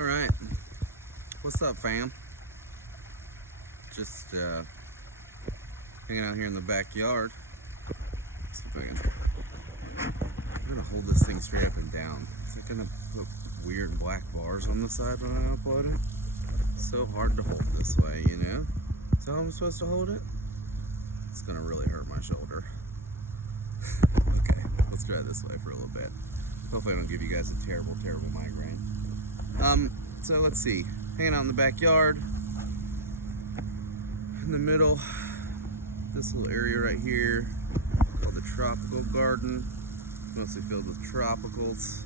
Alright, what's up, fam? Just hanging out here in the backyard. Let's see if I'm gonna hold this thing straight up and down. Is it gonna put weird black bars on the side when I upload it? It's so hard to hold this way, you know? Is that how I'm supposed to hold it? It's gonna really hurt my shoulder. Okay, let's try this way for a little bit. Hopefully I don't give you guys a terrible migraine. So let's see. Hanging out in the backyard. In the middle, this little area right here, called the tropical garden. Mostly filled with tropicals.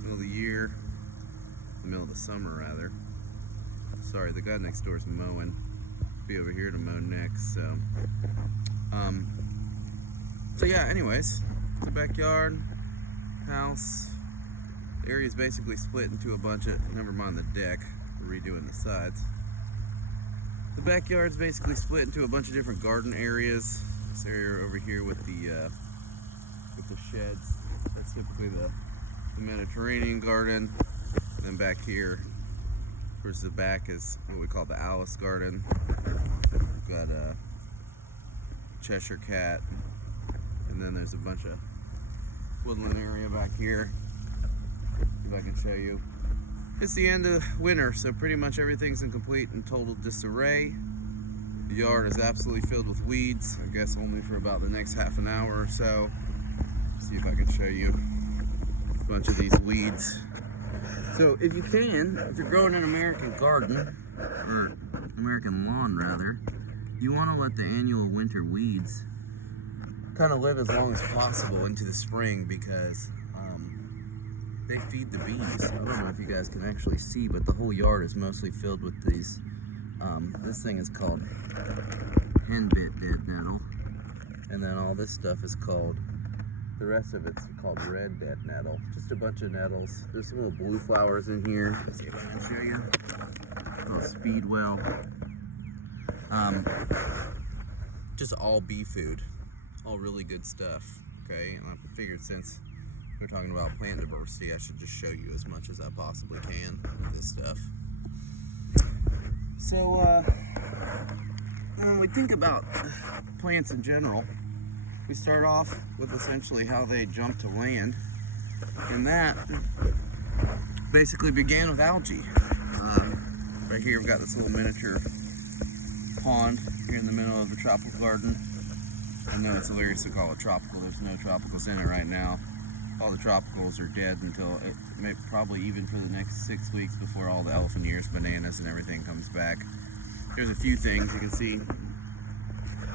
Middle of the year. The middle of the summer, rather. Sorry, the guy next door is mowing. Be over here to mow next, so. So yeah, anyways, it's a backyard, house. The area is basically split into a bunch of, never mind the deck, we're redoing the sides. The backyard's basically split into a bunch of different garden areas. This area over here with the sheds, that's typically the Mediterranean garden. And then back here, towards the back, is what we call the Alice garden. We've got a Cheshire cat, and then there's a bunch of woodland area back here. If I can show you. It's the end of winter, so pretty much everything's in complete and total disarray. The yard is absolutely filled with weeds, I guess only for about the next half an hour or so. See if I can show you a bunch of these weeds. So if you can, if you're growing an American garden, or American lawn rather, you want to let the annual winter weeds kind of live as long as possible into the spring, because they feed the bees. I don't know if you guys can actually see, but the whole yard is mostly filled with these. This thing is called henbit dead nettle, and then all this stuff is called, the rest of it's called red dead nettle. Just a bunch of nettles. There's some little blue flowers in here. Let's see if I can show you. Oh, speedwell. Just all bee food. All really good stuff. Okay, and I figured since we're talking about plant diversity, I should just show you as much as I possibly can of this stuff. So, when we think about plants in general, we start off with essentially how they jump to land, and that basically began with algae. Right here we've got this little miniature pond here in the middle of the tropical garden. I know it's hilarious to call it tropical. There's no tropicals in it right now. All the tropicals are dead until probably even for the next 6 weeks before all the elephant ears, bananas, and everything comes back. There's a few things you can see.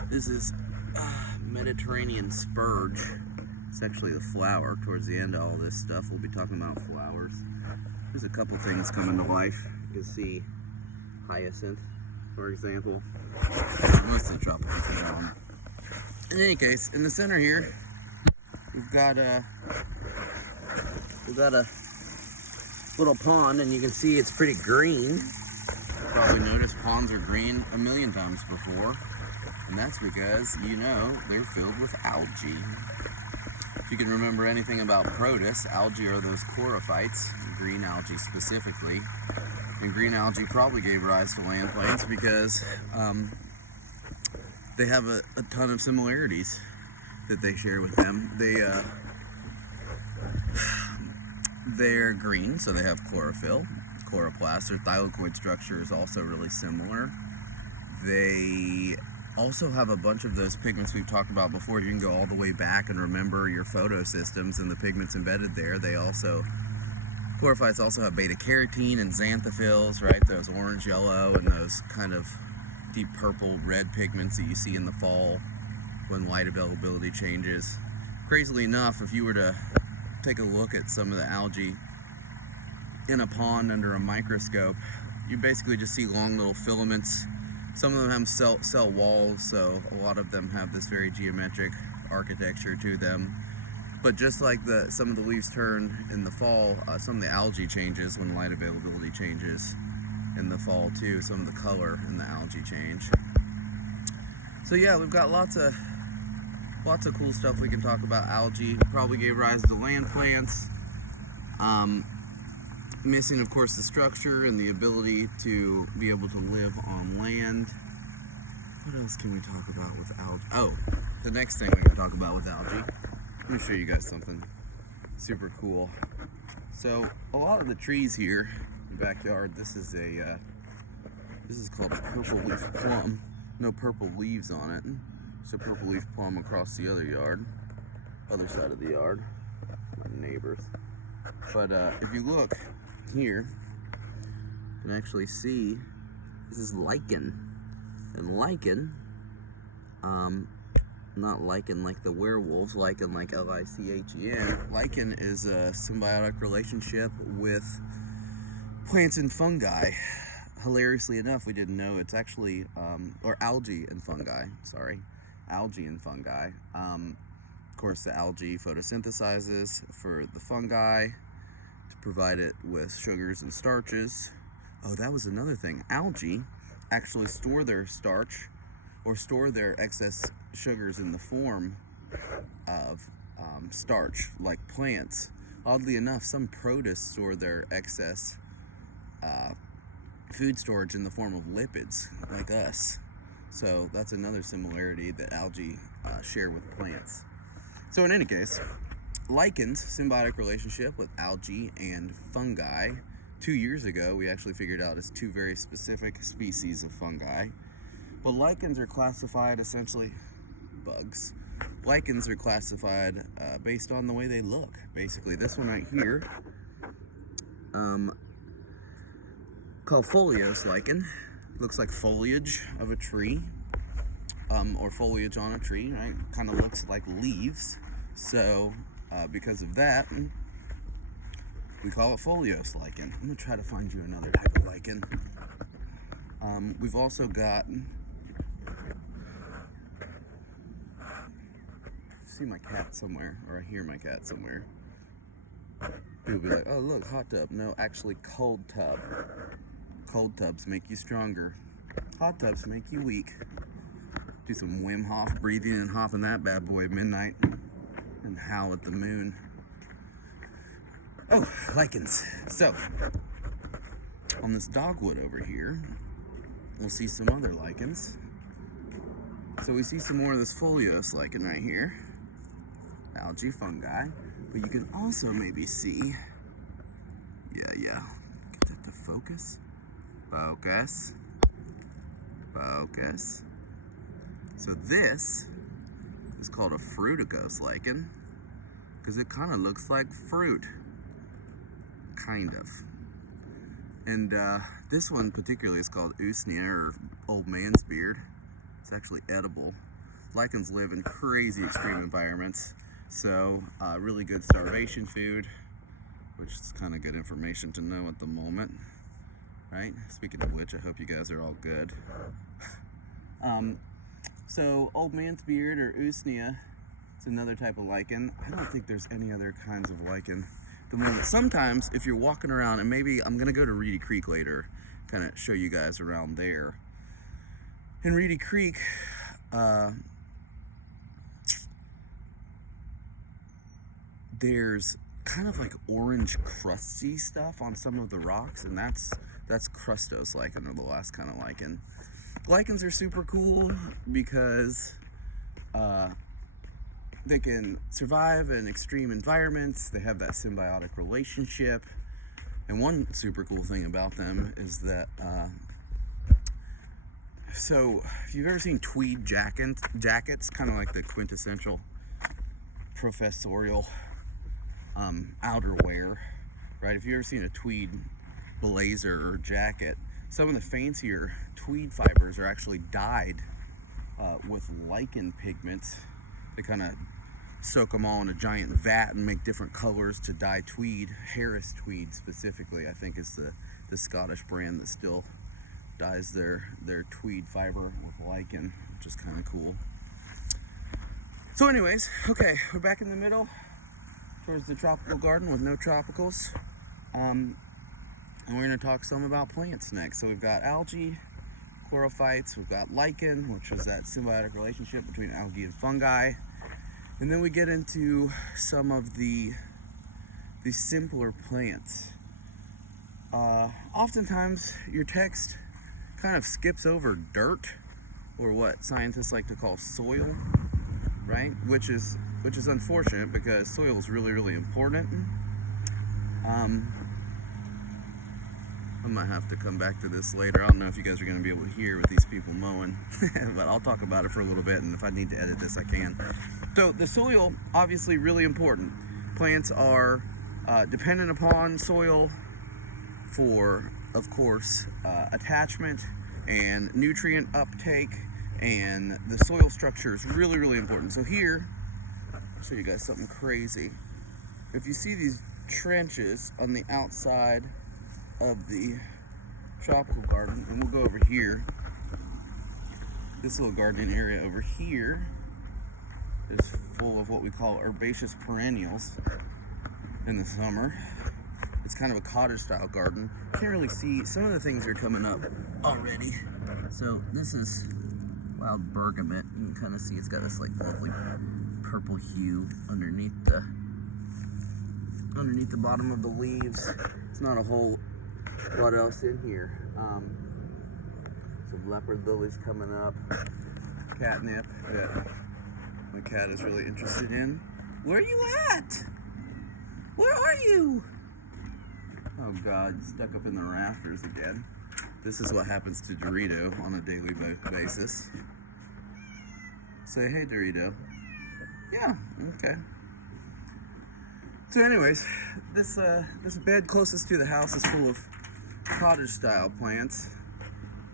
This is Mediterranean Spurge. It's actually the flower. Towards the end of all this stuff, we'll be talking about flowers. There's a couple things coming to life. You can see hyacinth, for example. Most of the tropicals are gone. In any case, in the center here, we've got a little pond, and you can see it's pretty green. You probably noticed ponds are green a million times before, and that's because, you know, they're filled with algae. If you can remember anything about protists, algae are those chlorophytes, green algae specifically, and green algae probably gave rise to land plants because they have a ton of similarities that they share with them. They're green, so they have chlorophyll, chloroplast. Their thylakoid structure is also really similar. They also have a bunch of those pigments we've talked about before. You can go all the way back and remember your photosystems and the pigments embedded there. Chlorophytes also have beta carotene and xanthophylls, right? Those orange, yellow, and those kind of deep purple, red pigments that you see in the fall when light availability changes. Crazily enough, if you were to take a look at some of the algae in a pond under a microscope, you basically just see long little filaments. Some of them have cell walls, so a lot of them have this very geometric architecture to them. But just like some of the leaves turn in the fall, some of the algae changes when light availability changes in the fall too. Some of the color in the algae change. So yeah, we've got lots of cool stuff we can talk about. Algae probably gave rise to land plants. Missing, of course, the structure and the ability to be able to live on land. What else can we talk about with algae? Oh, the next thing we can talk about with algae. Let me show you guys something super cool. So a lot of the trees here in the backyard, this is called a purple leaf plum. No purple leaves on it. It's a purple leaf plum across the other side of the yard. My neighbors. But if you look here, you can actually see this is lichen. And lichen, not lichen like the werewolves, lichen like L-I-C-H-E-N. Lichen is a symbiotic relationship with plants and fungi. Hilariously enough, we didn't know it's actually, or algae and fungi, sorry. Algae and fungi. Of course, the algae photosynthesizes for the fungi to provide it with sugars and starches. Oh, that was another thing. Algae actually store their starch or store their excess sugars in the form of starch, like plants. Oddly enough, some protists store their excess food storage in the form of lipids, like us. So that's another similarity that algae share with plants. So in any case, lichens, symbiotic relationship with algae and fungi. 2 years ago, we actually figured out it's two very specific species of fungi. But lichens are classified essentially, bugs. Lichens are classified based on the way they look. Basically, this one right here, called foliose lichen, looks like foliage of a tree, or foliage on a tree, right? Kind of looks like leaves. So, because of that, we call it foliose lichen. I'm gonna try to find you another type of lichen. We've also got, see my cat somewhere, or I hear my cat somewhere. People be like, oh look, hot tub. No, actually cold tub. Cold tubs make you stronger. Hot tubs make you weak. Do some Wim Hof breathing and hop in that bad boy at midnight and howl at the moon. Oh, lichens. So, on this dogwood over here, we'll see some other lichens. So we see some more of this foliose lichen right here. Algae, fungi. But you can also maybe see, yeah. Get that to focus. Focus. So this is called a Fruticosa lichen because it kind of looks like fruit. Kind of. And this one particularly is called Usnea, or old man's beard. It's actually edible. Lichens live in crazy extreme environments, so really good starvation food, which is kind of good information to know at the moment, right? Speaking of which, I hope you guys are all good. So old man's beard, or Usnea, it's another type of lichen. I don't think there's any other kinds of lichen. The moment, sometimes if you're walking around, and maybe I'm gonna go to Reedy Creek later, kind of show you guys around there. In Reedy Creek, there's kind of like orange crusty stuff on some of the rocks, and that's crustose lichen, or the last kind of lichen. Lichens are super cool because they can survive in extreme environments. They have that symbiotic relationship. And one super cool thing about them is that, so if you've ever seen tweed jackets, kind of like the quintessential professorial outerwear, right? If you've ever seen a tweed blazer or jacket, some of the fancier tweed fibers are actually dyed with lichen pigments. They kind of soak them all in a giant vat and make different colors to dye tweed. Harris Tweed specifically, I think, is the Scottish brand that still dyes their tweed fiber with lichen, which is kind of cool. So anyways, okay, we're back in the middle towards the tropical garden with no tropicals. And we're going to talk some about plants next. So we've got algae, chlorophytes, we've got lichen, which is that symbiotic relationship between algae and fungi. And then we get into some of the simpler plants. oftentimes your text kind of skips over dirt, or what scientists like to call soil, right? Which is unfortunate, because soil is really, really important. I might have to come back to this later. I don't know if you guys are going to be able to hear with these people mowing, but I'll talk about it for a little bit, and if I need to edit this, I can. So the soil, obviously really important. Plants are dependent upon soil for, of course, attachment and nutrient uptake, and the soil structure is really, really important. So here, I'll show you guys something crazy. If you see these trenches on the outside of the tropical garden, and we'll go over here, this little gardening area over here is full of what we call herbaceous perennials in the summer. It's kind of a cottage style garden. You can't really see, some of the things are coming up already. So this is wild bergamot. You can kind of see it's got this like lovely purple hue underneath the bottom of the leaves. It's not a whole lot else in here. Some leopard lilies coming up, catnip that my cat is really interested in. Where are you at? Where are you? Oh God, stuck up in the rafters again. This is what happens to Dorito on a daily basis. Say hey, Dorito. Yeah, okay. So anyways, this bed closest to the house is full of cottage style plants,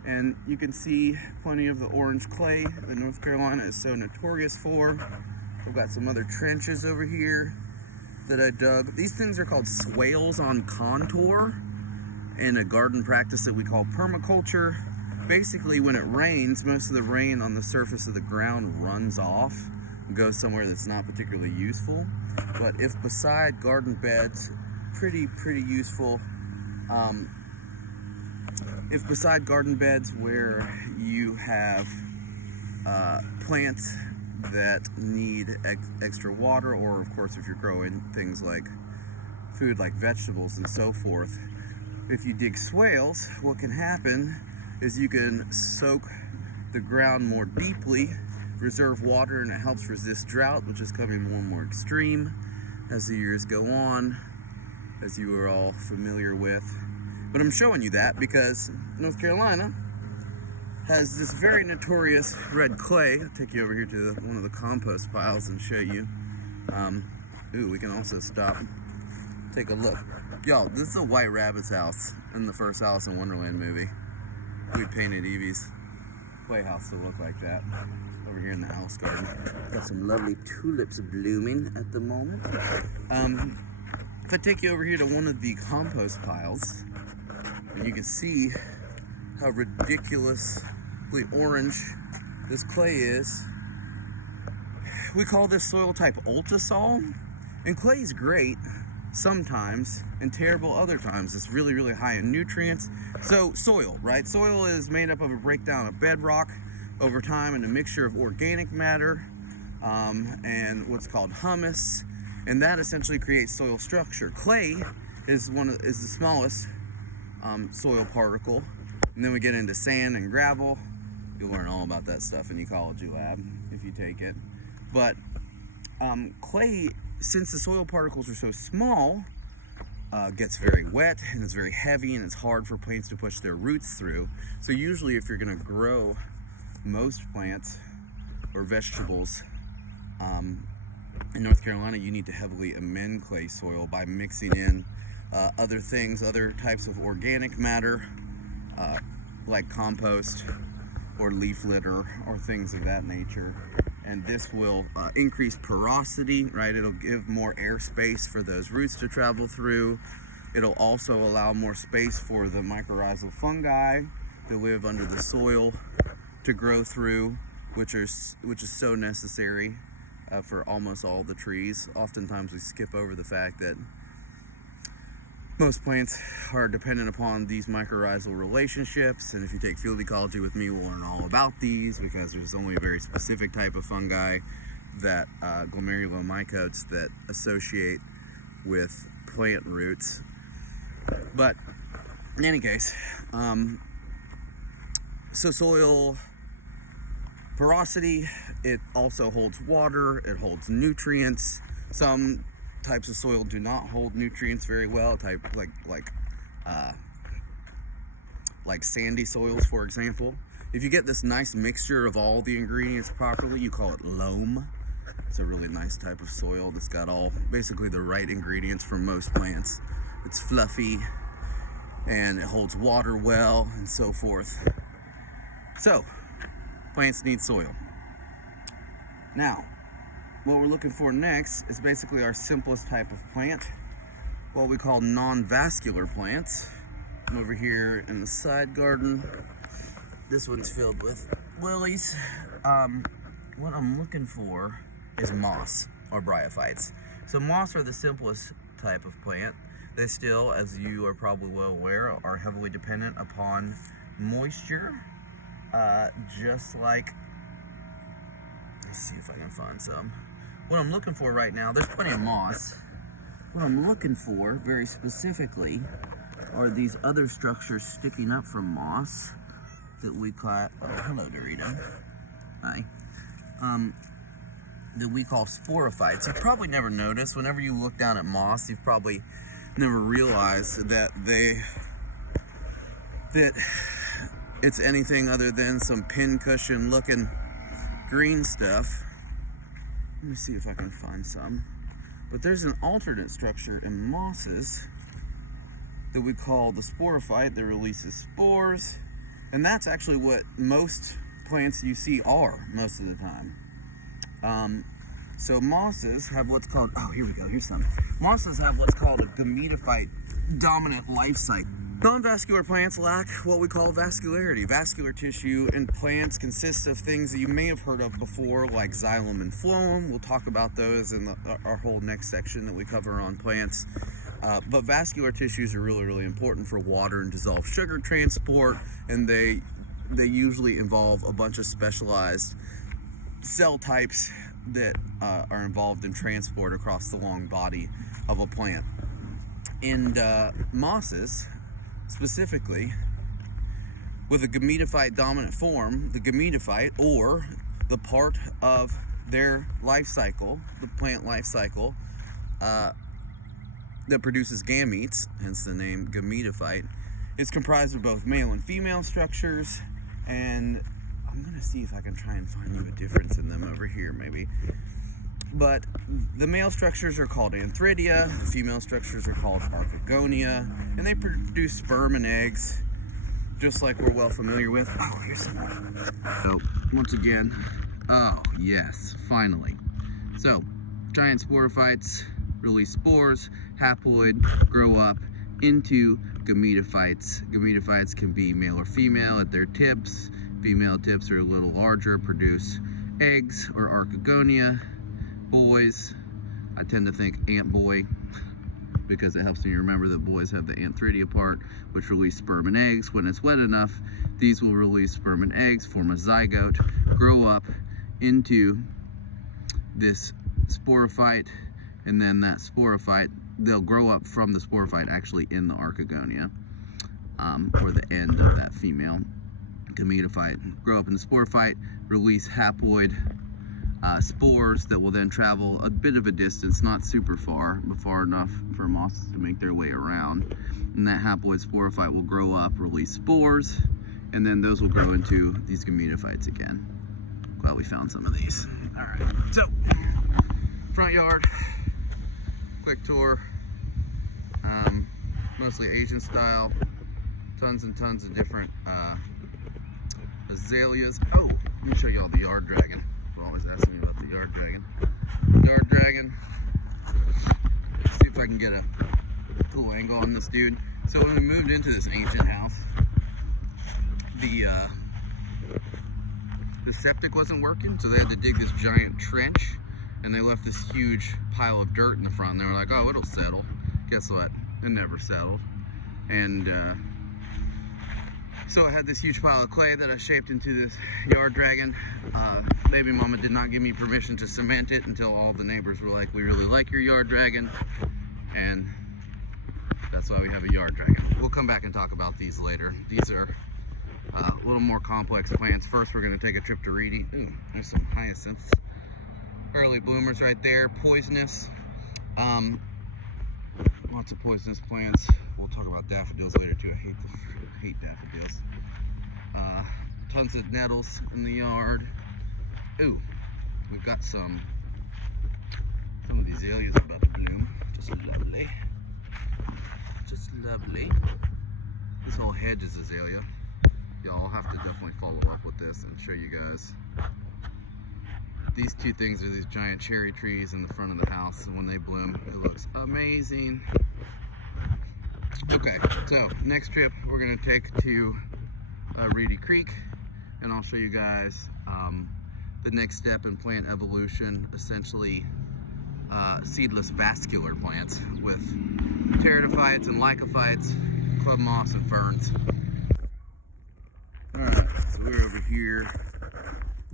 and you can see plenty of the orange clay that North Carolina is so notorious for. I've got some other trenches over here that I dug. These things are called swales on contour in a garden practice that we call permaculture. Basically, when it rains, most of the rain on the surface of the ground runs off and goes somewhere that's not particularly useful. But if beside garden beds, pretty useful. If beside garden beds where you have plants that need extra water, or of course if you're growing things like food like vegetables and so forth, if you dig swales, what can happen is you can soak the ground more deeply, reserve water, and it helps resist drought, which is coming more and more extreme as the years go on, as you are all familiar with. But I'm showing you that because North Carolina has this very notorious red clay. I'll take you over here to one of the compost piles and show you. Ooh, we can also stop, take a look. Y'all, this is a White Rabbit's house in the first Alice in Wonderland movie. We painted Evie's playhouse to look like that. Over here in the house garden. Got some lovely tulips blooming at the moment. If I take you over here to one of the compost piles, you can see how ridiculously orange this clay is. We call this soil type ultrasol, and clay is great sometimes and terrible other times. It's really, really high in nutrients. So soil, right? Soil is made up of a breakdown of bedrock over time and a mixture of organic matter and what's called humus, and that essentially creates soil structure. Clay is the smallest soil particle, and then we get into sand and gravel. You'll learn all about that stuff in ecology lab if you take it. But clay, since the soil particles are so small, gets very wet and it's very heavy, and it's hard for plants to push their roots through. So usually if you're going to grow most plants or vegetables in North Carolina, you need to heavily amend clay soil by mixing in other things, other types of organic matter, like compost or leaf litter or things of that nature. And this will increase porosity, right? It'll give more air space for those roots to travel through. It'll also allow more space for the mycorrhizal fungi that live under the soil to grow through, which is so necessary for almost all the trees. Oftentimes we skip over the fact that most plants are dependent upon these mycorrhizal relationships, and if you take field ecology with me, we'll learn all about these, because there's only a very specific type of fungi, that glomerulomycotes, that associate with plant roots. But In any case, so soil porosity, it also holds water, it holds nutrients. Some types of soil do not hold nutrients very well, like sandy soils, for example. If you get this nice mixture of all the ingredients properly, you call it loam. It's a really nice type of soil that's got basically the right ingredients for most plants. It's fluffy and it holds water well and so forth. So, plants need soil. Now, what we're looking for next is basically our simplest type of plant, what we call non-vascular plants. I'm over here in the side garden. This one's filled with lilies. What I'm looking for is moss or bryophytes. So moss are the simplest type of plant. They still, as you are probably well aware, are heavily dependent upon moisture, just like, let's see if I can find some. What I'm looking for right now, there's plenty of moss. What I'm looking for, very specifically, are these other structures sticking up from moss that we call, oh, hello Dorito, hi, that we call sporophytes. You've probably never noticed, whenever you look down at moss, you've probably never realized that it's anything other than some pincushion looking green stuff. Let me see if I can find some. But there's an alternate structure in mosses that we call the sporophyte that releases spores, and that's actually what most plants you see are most of the time. So mosses have what's called, oh, here we go, here's some. Mosses have what's called a Gametophyte Dominant life cycle. Non-vascular plants lack what we call vascularity. Vascular tissue in plants consists of things that you may have heard of before, like xylem and phloem. We'll talk about those in our whole next section that we cover on plants. But vascular tissues are really, really important for water and dissolved sugar transport, and they usually involve a bunch of specialized cell types that are involved in transport across the long body of a plant. And mosses, specifically, with a gametophyte dominant form, the gametophyte, or the part of their life cycle, the plant life cycle, that produces gametes, hence the name gametophyte, it's comprised of both male and female structures, and I'm going to see if I can try and find you a difference in them over here, maybe. But the male structures are called antheridia, the female structures are called archegonia, and they produce sperm and eggs, just like we're well familiar with. Oh, here's some more. So, once again, oh, yes, finally. So, giant sporophytes release spores, haploid, grow up into gametophytes. Gametophytes can be male or female at their tips. Female tips are a little larger, produce eggs or archegonia. Boys, I tend to think ant boy, because it helps me remember that boys have the antheridia part, which release sperm and eggs. When it's wet enough, these will release sperm and eggs, form a zygote, grow up into this sporophyte, and then that sporophyte, they'll grow up from the sporophyte actually in the archegonia, or the end of that female gametophyte. Grow up in the sporophyte, release haploid spores that will then travel a bit of a distance, not super far, but far enough for mosses to make their way around. And that haploid sporophyte will grow up, release spores, and then those will grow into these gametophytes again. Glad we found some of these. All right, so front yard, quick tour. Mostly Asian style, tons and tons of different azaleas. Oh, let me show you all the yard dragon. People always ask me about the yard dragon. Yard dragon. Let's see if I can get a cool angle on this dude. So when we moved into this ancient house, the septic wasn't working, so they had to dig this giant trench, and they left this huge pile of dirt in the front. And they were like, oh, it'll settle. Guess what? It never settled. And so I had this huge pile of clay that I shaped into this yard dragon. Baby mama did not give me permission to cement it until all the neighbors were like, we really like your yard dragon. And that's why we have a yard dragon. we'll come back and talk about these later. These are a little more complex plants. First, we're going to take a trip to Reedy. Ooh, there's some hyacinths. Early bloomers right there, poisonous. Lots of poisonous plants. We'll talk about daffodils later too. I hate daffodils. Tons of nettles in the yard. Ooh, we've got some of these azaleas about to bloom. Just lovely. Just lovely. This whole hedge is azalea. Y'all have to definitely follow up with this and show you guys. These two things are these giant cherry trees in the front of the house, and when they bloom, it looks amazing. Okay, so next trip we're gonna take to Reedy Creek, and I'll show you guys the next step in plant evolution, essentially seedless vascular plants with pteridophytes and lycophytes, club moss, and ferns. Alright, so we're over here,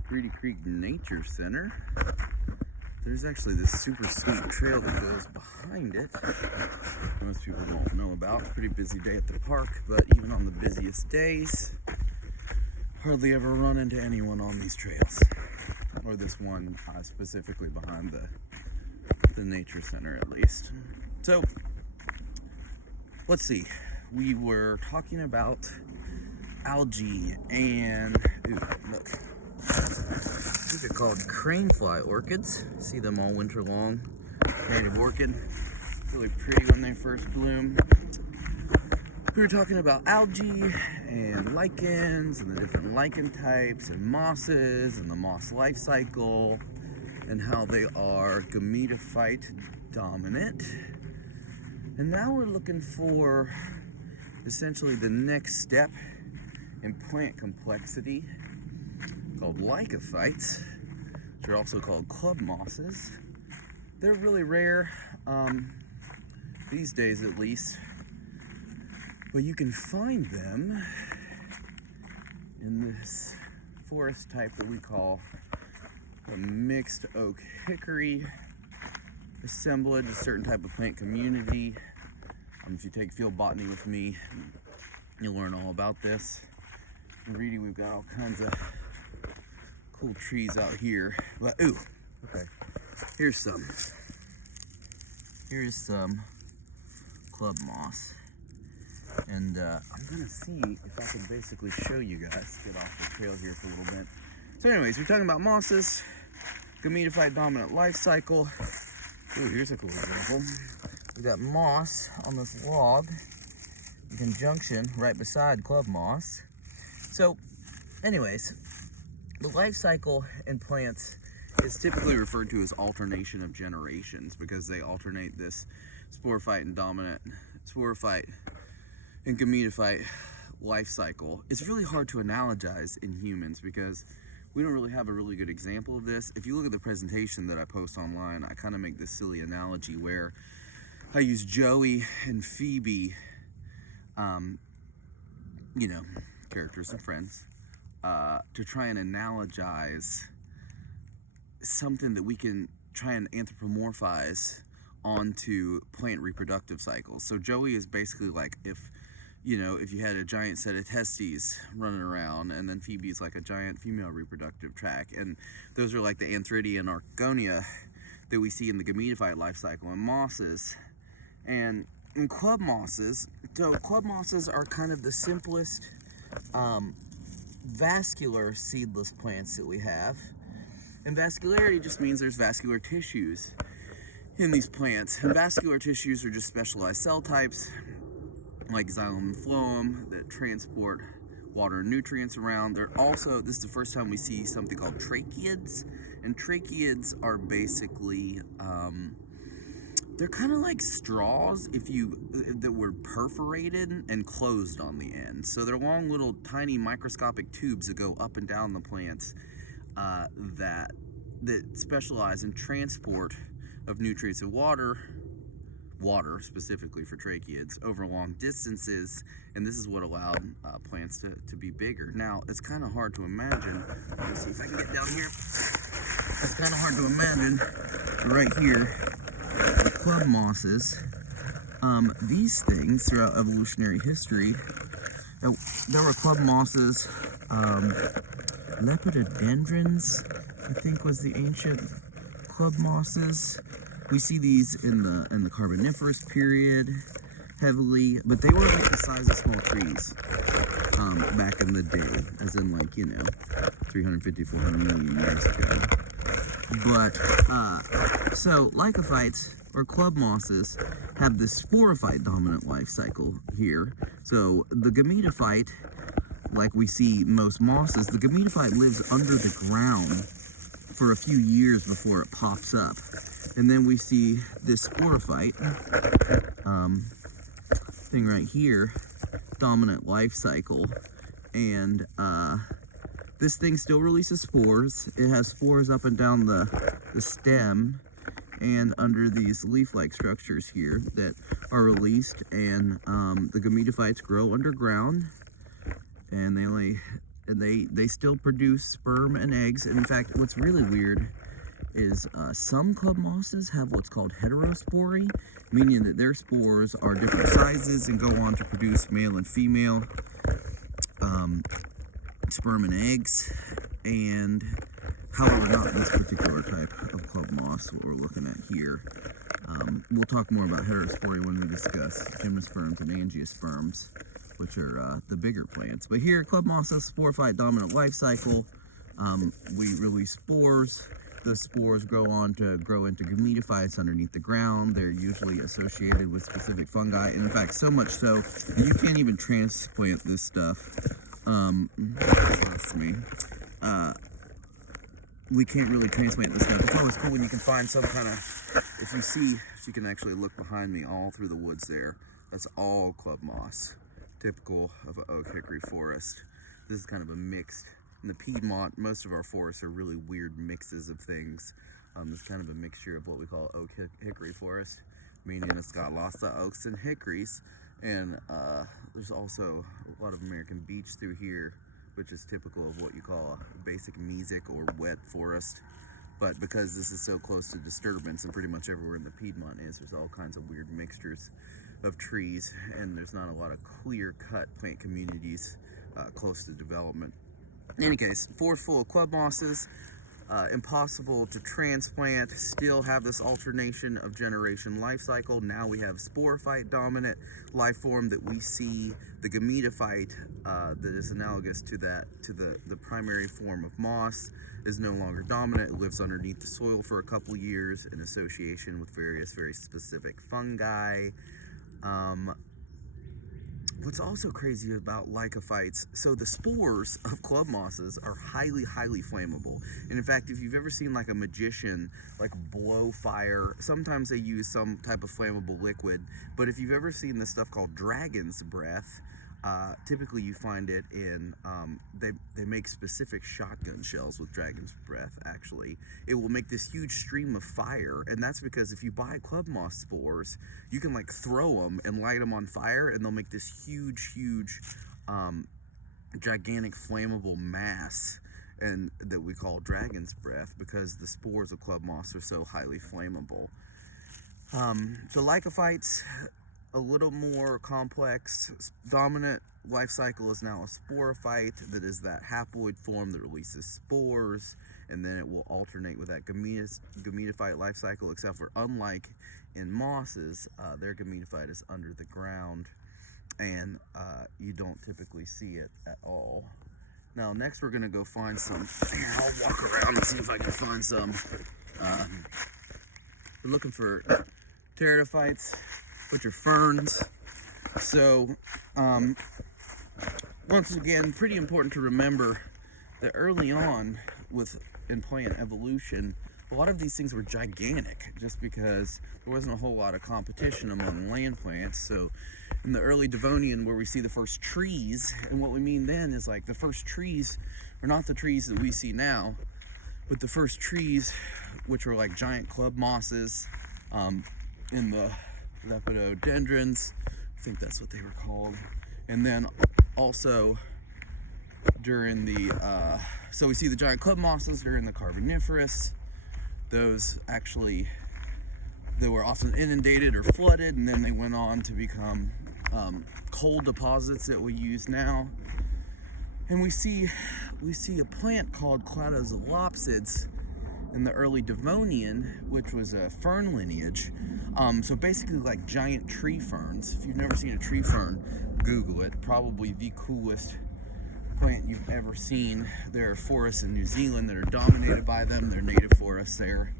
Reedy Creek Nature Center. There's actually this super sweet trail that goes behind it. Most people don't know about. It's a pretty busy day at the park, but even on the busiest days, hardly ever run into anyone on these trails. Or this one specifically behind the Nature Center, at least. So, let's see. We were talking about algae and, ooh, look. These are called cranefly orchids. See them all winter long. Native orchid. Really pretty when they first bloom. We were talking about algae and lichens and the different lichen types and mosses and the moss life cycle and how they are Gametophyte Dominant. And now we're looking for essentially the next step in plant complexity, called Lycophytes, which are also called club mosses. They're really rare, these days at least, but you can find them in this forest type that we call a mixed oak hickory assemblage, a certain type of plant community. If you take field botany with me, you'll learn all about this. In Reedy, we've got all kinds of cool trees out here. But ooh, okay. Here's some club moss, and I'm gonna see if I can basically show you guys. Get off the trail here for a little bit. So, anyways, we're talking about mosses, Gametophyte Dominant life cycle. Ooh, here's a cool example. We got moss on this log in conjunction right beside club moss. So, anyways, the life cycle in plants is typically referred to as alternation of generations because they alternate this Sporophyte and Gametophyte life cycle. It's really hard to analogize in humans because we don't really have a really good example of this. If you look at the presentation that I post online, I kind of make this silly analogy where I use Joey and Phoebe, characters and friends, to try and analogize something that we can try and anthropomorphize onto plant reproductive cycles. So Joey is basically like if you had a giant set of testes running around, and then Phoebe is like a giant female reproductive tract, and those are like the Anthridia and Argonia that we see in the Gametophyte life cycle and mosses. And in club mosses, so club mosses are kind of the simplest vascular seedless plants that we have. And vascularity just means there's vascular tissues in these plants. And vascular tissues are just specialized cell types like xylem and phloem that transport water and nutrients around. They're also, this is the first time we see something called tracheids. And tracheids are basically, they're kind of like straws that were perforated and closed on the end. So they're long little tiny microscopic tubes that go up and down the plants that specialize in transport of nutrients and water specifically for tracheids, over long distances, and this is what allowed plants to be bigger. Now, it's kind of hard to imagine. Let me see if I can get down here. It's kind of hard to imagine right here, the club mosses These things throughout evolutionary history, there were club mosses, lepidodendrons, I think was the ancient club mosses. We see these in the Carboniferous period heavily, but they were like the size of small trees back in the day, as in 350, 400 million years ago. But so Lycophytes or club mosses have this Sporophyte dominant life cycle here. So the Gametophyte, like we see most mosses, the Gametophyte lives under the ground for a few years before it pops up. And then we see this Sporophyte thing right here, dominant life cycle. And this thing still releases spores. It has spores up and down the stem and under these leaf-like structures here that are released, and the Gametophytes grow underground, and they still produce sperm and eggs. And in fact, what's really weird is some club mosses have what's called heterospory, meaning that their spores are different sizes and go on to produce male and female sperm and eggs. And however, not this particular type of club moss, what we're looking at here. We'll talk more about heterospory when we discuss gymnosperms and angiosperms, which are the bigger plants. But here, club moss has Sporophyte dominant life cycle. We release spores. The spores go on to grow into gametophytes underneath the ground. They're usually associated with specific fungi, and in fact, so much so that you can't even transplant this stuff. Trust me. We can't really transplant this stuff. It's always cool when you can find some kind of, if you can actually look behind me all through the woods there. That's all club moss, typical of an oak hickory forest. This is kind of a mixed. In the Piedmont, most of our forests are really weird mixes of things. It's kind of a mixture of what we call oak hickory forest, meaning it's got lots of oaks and hickories. And there's also a lot of American beech through here, which is typical of what you call a basic mesic or wet forest. But because this is so close to disturbance, and pretty much everywhere in the Piedmont there's all kinds of weird mixtures of trees, and there's not a lot of clear-cut plant communities close to development. In any case, forest full of club mosses, impossible to transplant, still have this alternation of generation life cycle. Now we have Sporophyte dominant life form that we see. The Gametophyte that is analogous to the primary form of moss is no longer dominant. It lives underneath the soil for a couple years in association with various very specific fungi. What's also crazy about Lycophytes, so the spores of club mosses are highly, highly flammable. And in fact, if you've ever seen like a magician blow fire, sometimes they use some type of flammable liquid, but if you've ever seen this stuff called dragon's breath, typically you find it in, they make specific shotgun shells with dragon's breath, actually. It will make this huge stream of fire, and that's because if you buy club moss spores, you can throw them and light them on fire, and they'll make this huge, gigantic flammable mass, and that we call dragon's breath, because the spores of club moss are so highly flammable. The Lycophytes, a little more complex. Dominant life cycle is now a sporophyte, that is that haploid form that releases spores, and then it will alternate with that gametophyte life cycle, except for unlike in mosses, their gametophyte is under the ground, and you don't typically see it at all. Now next we're going to go find some, here, I'll walk around and see if I can find some. We're looking for pteridophytes, which are ferns. So, once again, pretty important to remember that early on in plant evolution, a lot of these things were gigantic just because there wasn't a whole lot of competition among land plants. So in the early Devonian, where we see the first trees, and what we mean then is the first trees are not the trees that we see now, but the first trees, which are giant club mosses, in the lepidodendrons, I think that's what they were called. And then also during the, so we see the giant club mosses during the Carboniferous. Those actually They were often inundated or flooded, and then they went on to become cold deposits that we use now. And we see a plant called Cladozolopsids in the early Devonian, which was a fern lineage. So basically like giant tree ferns. If you've never seen a tree fern, Google it. Probably the coolest plant you've ever seen. There are forests in New Zealand that are dominated by them. They're native forests there.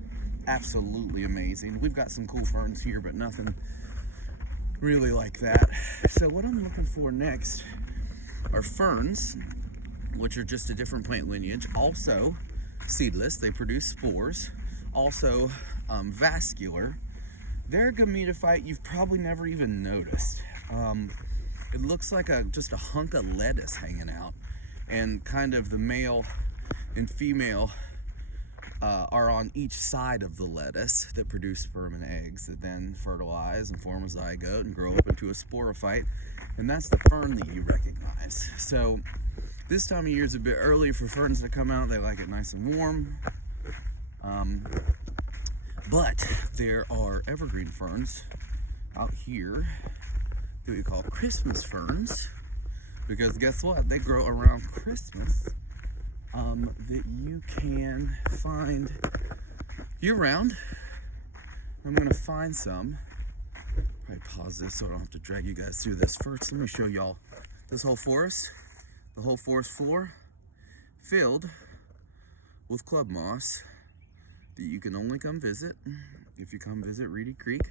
Absolutely amazing. We've got some cool ferns here, but nothing really like that. So what I'm looking for next are ferns, which are just a different plant lineage. Also seedless, they produce spores. Also vascular. They're a gametophyte you've probably never even noticed. It looks like just a hunk of lettuce hanging out, and kind of the male and female are on each side of the lettuce that produce sperm and eggs that then fertilize and form a zygote and grow up into a sporophyte. And that's the fern that you recognize. So this time of year is a bit early for ferns to come out. They like it nice and warm. But there are evergreen ferns out here that we call Christmas ferns, because guess what? They grow around Christmas. That you can find year-round. I'm gonna find some. Probably pause this so I don't have to drag you guys through this. First, let me show y'all this whole forest. The whole forest floor filled with club moss that you can only come visit if you come visit Reedy Creek.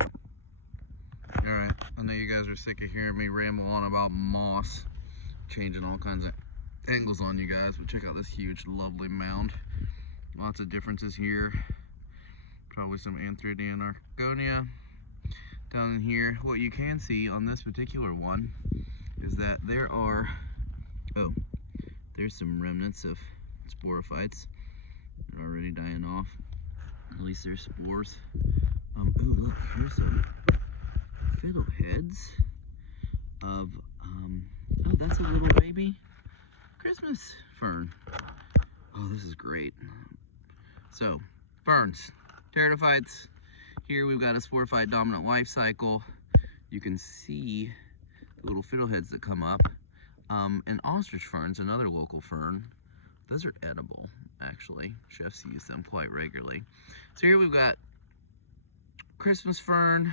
Alright, I know you guys are sick of hearing me ramble on about moss, changing all kinds of angles on you guys, but check out this huge, lovely mound. Lots of differences here. Probably some Anthridian Arconia down in here. What you can see on this particular one is that there's some remnants of Sporophytes. They're already dying off. At least there's spores. Ooh, look, here's some fiddleheads of, oh, that's a little baby Christmas fern. Oh, this is great. So, ferns, pteridophytes. Here we've got a Sporophyte dominant life cycle. You can see the little fiddleheads that come up. And ostrich ferns, another local fern. Those are edible, actually. Chefs use them quite regularly. So here we've got Christmas fern.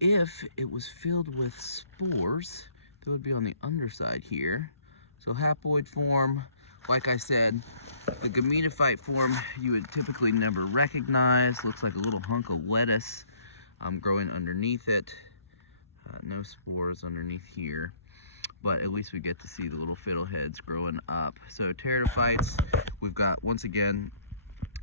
If it was filled with spores, that would be on the underside here. So haploid form, like I said, the gametophyte form you would typically never recognize. Looks like a little hunk of lettuce growing underneath it. No spores underneath here, but at least we get to see the little fiddleheads growing up. So pteridophytes, we've got, once again,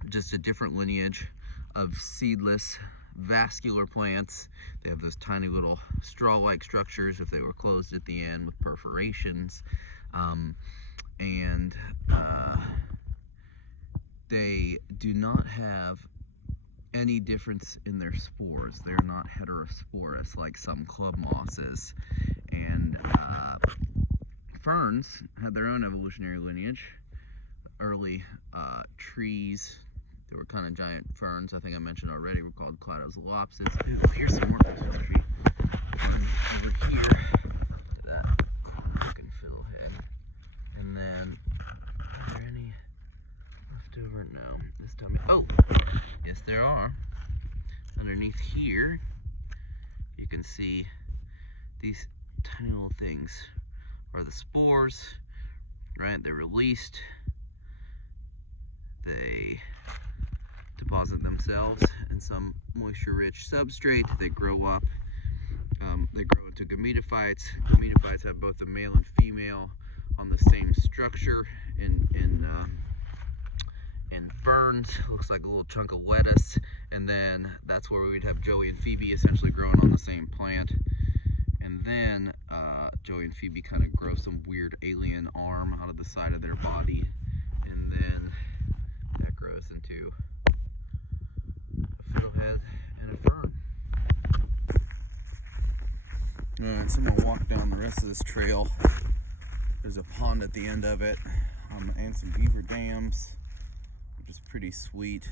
just a different lineage of seedless vascular plants. They have those tiny little straw-like structures if they were closed at the end with perforations. They do not have any difference in their spores. They're not heterosporous like some club mosses. And ferns had their own evolutionary lineage. Early trees, they were kind of giant ferns, I think I mentioned already, were called Cladozolopsids. Ooh, here's some more Christmas tree. Over here, that looking fiddlehead. And then, are there any left over? No. This time, oh, yes there are. Underneath here, you can see these tiny little things are the spores, right? They're released. They deposit themselves in some moisture-rich substrate. They grow up. They grow into gametophytes. Gametophytes have both the male and female on the same structure. In ferns, looks like a little chunk of lettuce, and then that's where we'd have Joey and Phoebe essentially growing on the same plant. And then Joey and Phoebe kind of grow some weird alien arm out of the side of their body, and then that grows into a fiddlehead and a fern. Alright, so I'm going to walk down the rest of this trail. There's a pond at the end of it, and some beaver dams, which is pretty sweet.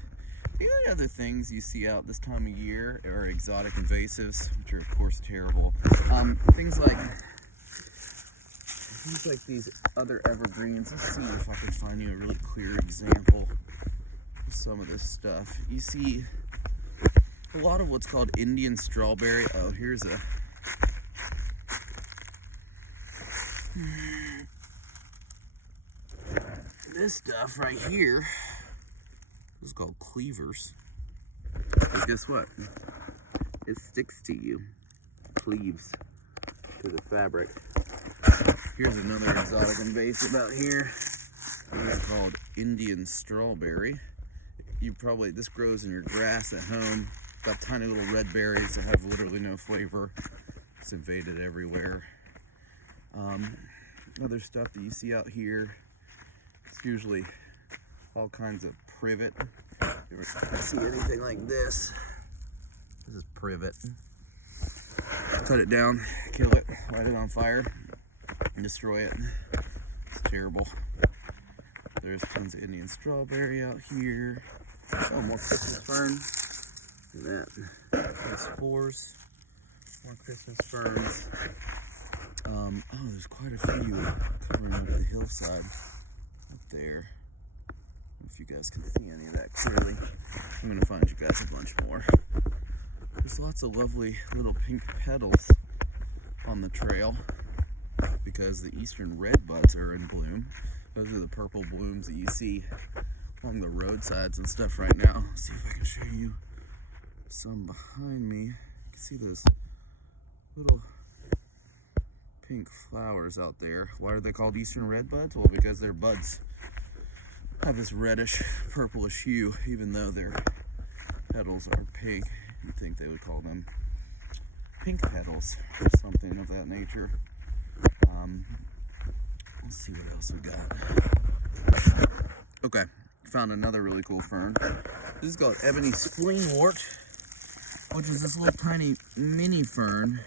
The only other things you see out this time of year are exotic invasives, which are of course terrible. Things like these other evergreens. Let's see if I can find you a really clear example of some of this stuff. You see a lot of what's called Indian strawberry. Oh, here's a this stuff right here is called cleavers. But guess what? It sticks to you, cleaves to the fabric. Here's another exotic invasive out here. It's called Indian strawberry. This grows in your grass at home. Got tiny little red berries that have literally no flavor. It's invaded everywhere. Other stuff that you see out here, it's usually all kinds of privet. If you ever see anything like this, this is privet. Cut it down, kill it, light it on fire, and destroy it. It's terrible. There's tons of Indian strawberry out here. Oh, more Christmas fern. Look at that. The spores. More Christmas ferns. Oh, there's quite a few covering up the hillside up there. I don't know if you guys can see any of that clearly. I'm going to find you guys a bunch more. There's lots of lovely little pink petals on the trail because the eastern red buds are in bloom. Those are the purple blooms that you see along the roadsides and stuff right now. Let's see if I can show you some behind me. You can see those little pink flowers out there. Why are they called eastern red buds? Well, because their buds have this reddish purplish hue, even though their petals are pink. You'd think they would call them pink petals or something of that nature. Let's see what else we got. Okay, found another really cool fern. This is called ebony spleenwort, which is this little tiny mini fern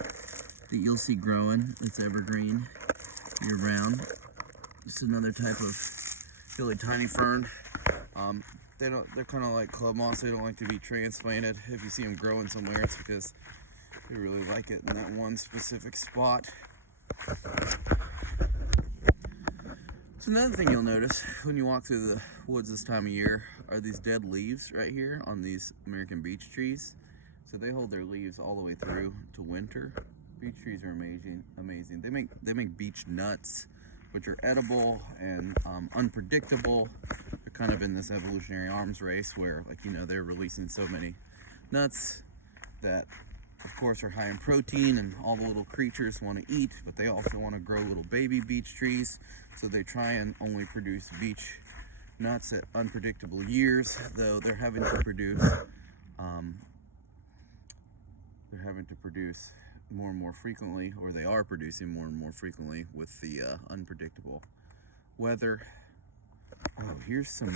that you'll see growing. It's evergreen year round. Just another type of really tiny fern. They're kind of like club moss. They don't like to be transplanted. If you see them growing somewhere, it's because they really like it in that one specific spot. So another thing you'll notice when you walk through the woods this time of year are these dead leaves right here on these American beech trees. So they hold their leaves all the way through to winter. Beech trees are amazing. They make beech nuts, which are edible and unpredictable. They're kind of in this evolutionary arms race where, they're releasing so many nuts that, of course, are high in protein and all the little creatures want to eat, but they also want to grow little baby beech trees. So they try and only produce beech nuts at unpredictable years, though they're having to produce more and more frequently, or they are producing more and more frequently with the unpredictable weather. Oh, here's some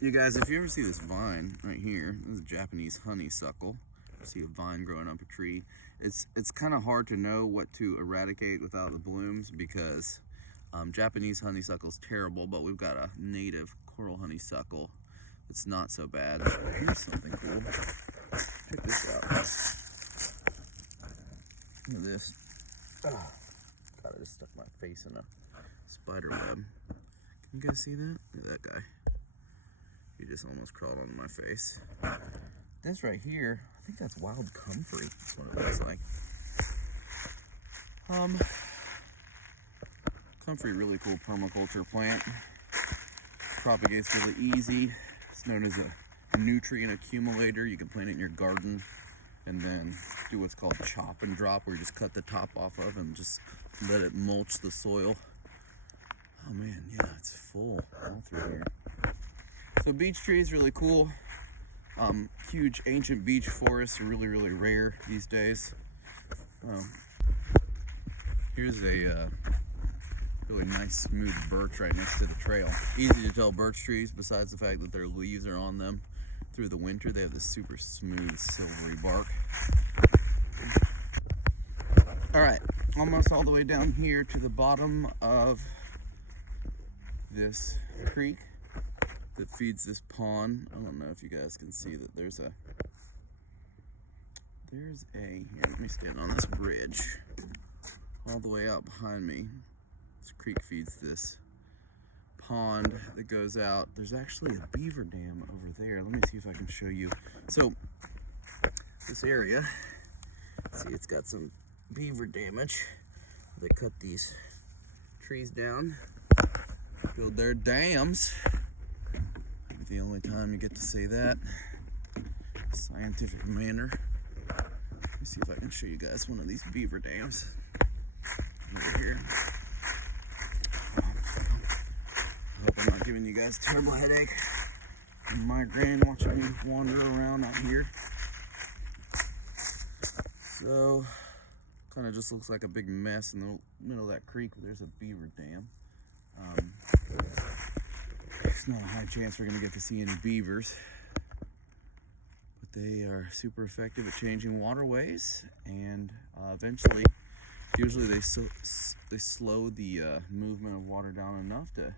you guys, if you ever see this vine right here, this is Japanese honeysuckle. You see a vine growing up a tree. It's kind of hard to know what to eradicate without the blooms because Japanese honeysuckle is terrible, but we've got a native coral honeysuckle that's not so bad. Here's something cool. Check this out. Look at this. Oh, God, I just stuck my face in a spider web. Can you guys see that? Look at that guy. He just almost crawled onto my face. This right here, I think that's wild comfrey. That's what it looks like. Comfrey, really cool permaculture plant. Propagates really easy. It's known as a nutrient accumulator. You can plant it in your garden and then do what's called chop and drop, where you just cut the top off of and just let it mulch the soil. Oh man, yeah, it's full all through here. So beech tree is really cool. Huge ancient beech forests are really, really rare these days. Here's a really nice smooth birch right next to the trail. Easy to tell birch trees, besides the fact that their leaves are on them through the winter. They have this super smooth silvery bark. Alright, almost all the way down here to the bottom of this creek. that feeds this pond. I don't know if you guys can see that there's a, here, let me stand on this bridge. All the way out behind me, this creek feeds this pond that goes out. There's actually a beaver dam over there. Let me see if I can show you. So this area, see, it's got some beaver damage. They cut these trees down, build their dams. The only time you get to see that scientific manner. Let me see if I can show you guys one of these beaver dams over here. I hope I'm not giving you guys a terrible headache and migraine watching me wander around out here. So, kind of just looks like a big mess in the middle of that creek. There's a beaver dam. It's not a high chance we're going to get to see any beavers, but they are super effective at changing waterways, and eventually, usually they slow the movement of water down enough to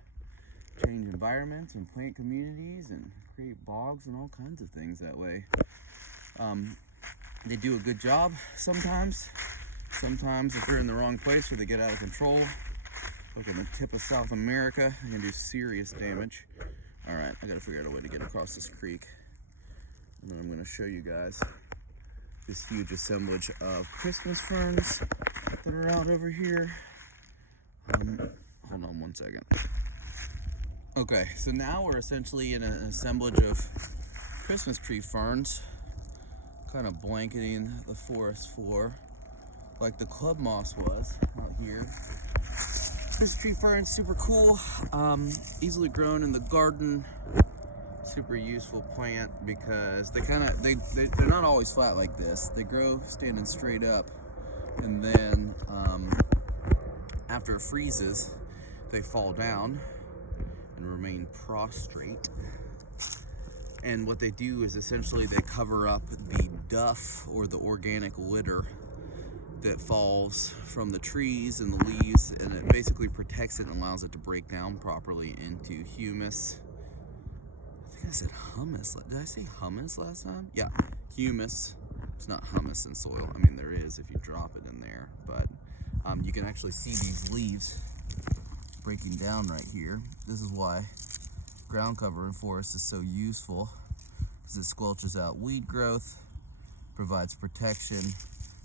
change environments and plant communities and create bogs and all kinds of things that way. They do a good job sometimes. Sometimes if they're in the wrong place or they get out of control, look at the tip of South America, they can do serious damage. Alright, I gotta figure out a way to get across this creek. And then I'm gonna show you guys this huge assemblage of Christmas ferns that are out over here. Hold on one second. Okay, so now we're essentially in an assemblage of Christmas tree ferns, kind of blanketing the forest floor like the club moss was out here. Christmas tree ferns, super cool, easily grown in the garden, super useful plant because they're not always flat like this. They grow standing straight up, and then after it freezes, they fall down and remain prostrate. And what they do is essentially they cover up the duff or the organic litter that falls from the trees and the leaves, and it basically protects it and allows it to break down properly into humus. I think I said hummus. Did I say hummus last time? Yeah, humus. It's not hummus in soil. I mean, there is if you drop it in there, but you can actually see these leaves breaking down right here. This is why ground cover in forest is so useful, because it squelches out weed growth, provides protection,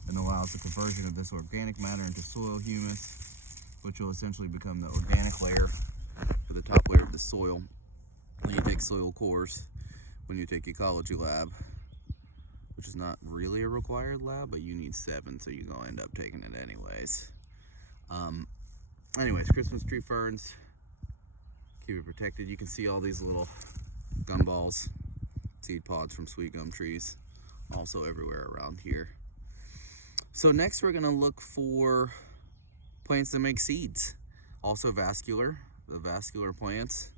and allows the conversion of this organic matter into soil humus, which will essentially become the organic layer for the top layer of the soil. When you take soil cores, when you take ecology lab, which is not really a required lab, but you need 7, so you're gonna end up taking it anyways. Anyways, Christmas tree ferns, keep it protected. You can see all these little gumballs, seed pods from sweet gum trees, also everywhere around here. So next we're gonna look for plants that make seeds. Also vascular, the vascular plants,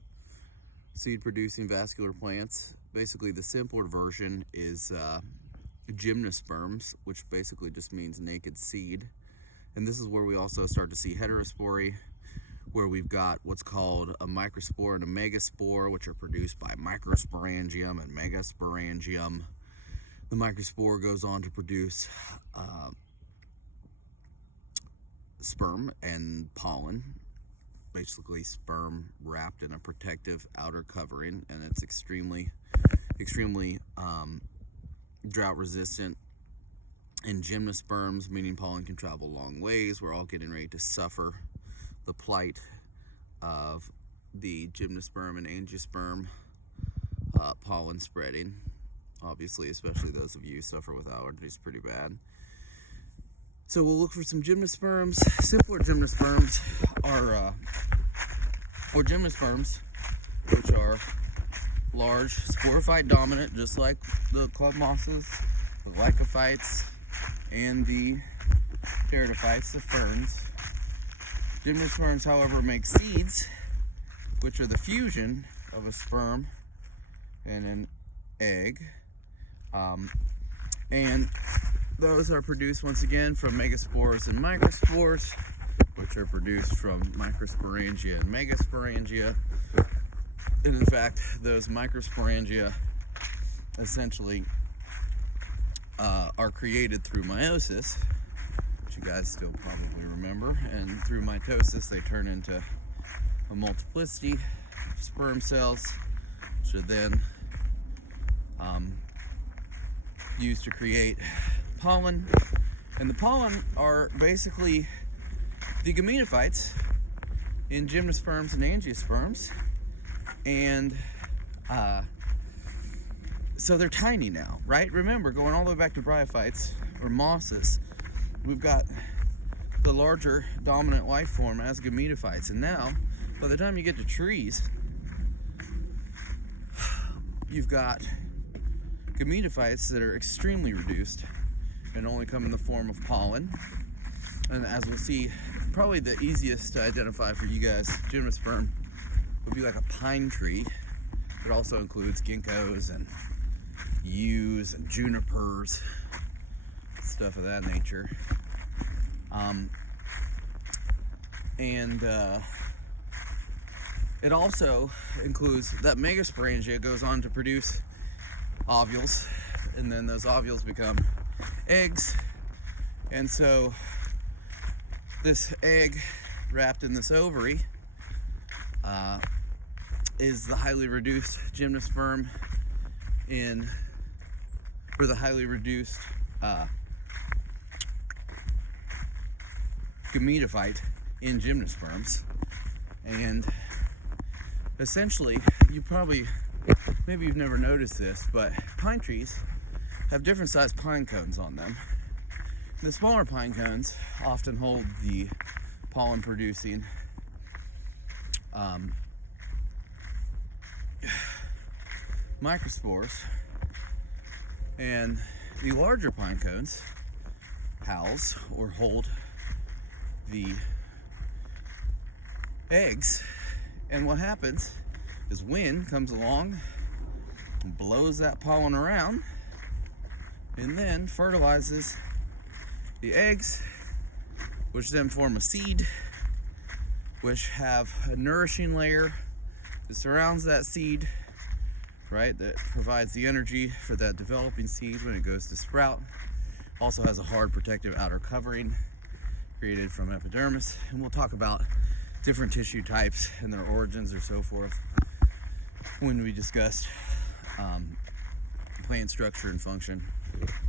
seed producing vascular plants. Basically the simpler version is Gymnosperms, which basically just means naked seed. And this is where we also start to see heterospory, where we've got what's called a microspore and a megaspore, which are produced by microsporangium and megasporangium. The microspore goes on to produce sperm and pollen, basically sperm wrapped in a protective outer covering, and it's extremely drought resistant. And Gymnosperms, meaning pollen can travel long ways. We're all getting ready to suffer the plight of the Gymnosperm and Angiosperm pollen spreading. Obviously, especially those of you who suffer with allergies pretty bad. So we'll look for some Gymnosperms. Simpler Gymnosperms are, or Gymnosperms, which are large, Sporophyte dominant, just like the club mosses, the Lycophytes, and the Pteridophytes, the ferns. Gymnosperms, however, make seeds, which are the fusion of a sperm and an egg. And those are produced once again from megaspores and microspores, which are produced from microsporangia and megasporangia. And in fact, those microsporangia essentially are created through meiosis, which you guys still probably remember, and through mitosis they turn into a multiplicity of sperm cells, which are then used to create pollen. And the pollen are basically the gametophytes in gymnosperms and angiosperms, and so they're tiny now, right? Remember, going all the way back to bryophytes or mosses, we've got the larger dominant life form as gametophytes, and now by the time you get to trees, you've got gametophytes that are extremely reduced and only come in the form of pollen. And as we'll see, probably the easiest to identify for you guys, gymnosperm would be like a pine tree. It also includes ginkgos and yews and junipers, stuff of that nature. It also includes that megasporangia goes on to produce ovules, and then those ovules become eggs. And so this egg wrapped in this ovary is the highly reduced gymnosperm or the highly reduced gametophyte in gymnosperms. And essentially, maybe you've never noticed this, but pine trees have different sized pine cones on them. The smaller pine cones often hold the pollen producing microspores, and the larger pine cones house or hold the eggs. And what happens is wind comes along and blows that pollen around and then fertilizes the eggs, which then form a seed, which have a nourishing layer that surrounds that seed, right, that provides the energy for that developing seed when it goes to sprout. Also has a hard protective outer covering created from epidermis, and we'll talk about different tissue types and their origins or so forth when we discuss plant structure and function,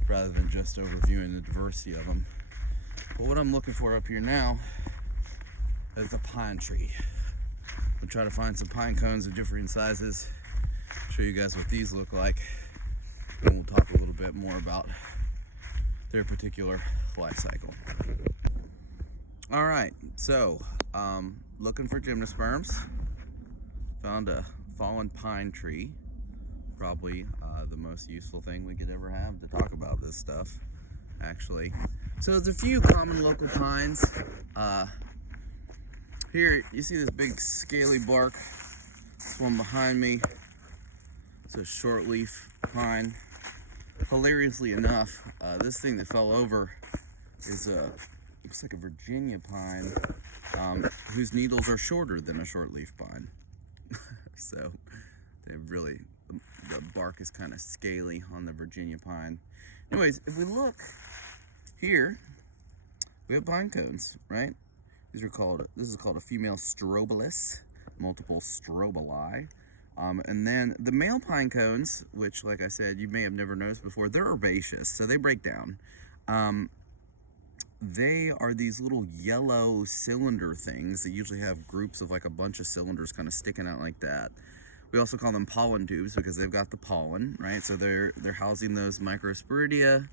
rather than just overviewing the diversity of them. But what I'm looking for up here now is a pine tree. We'll try to find some pine cones of different sizes, show you guys what these look like, and we'll talk a little bit more about their particular life cycle. Alright, so looking for gymnosperms. Found a fallen pine tree. Probably the most useful thing we could ever have to talk about this stuff, actually. So there's a few common local pines. Here you see this big scaly bark. This one behind me, it's a shortleaf pine. Hilariously enough, this thing that fell over is looks like a Virginia pine, whose needles are shorter than a shortleaf pine. So they really, the bark is kind of scaly on the Virginia pine. Anyways, if we look here, we have pine cones, right? This is called a female strobilus, multiple strobili. And then the male pine cones, which, like I said, you may have never noticed before, they're herbaceous, so they break down. They are these little yellow cylinder things that usually have groups of like a bunch of cylinders kind of sticking out like that. We also call them pollen tubes because they've got the pollen, right? So they're housing those microsporidia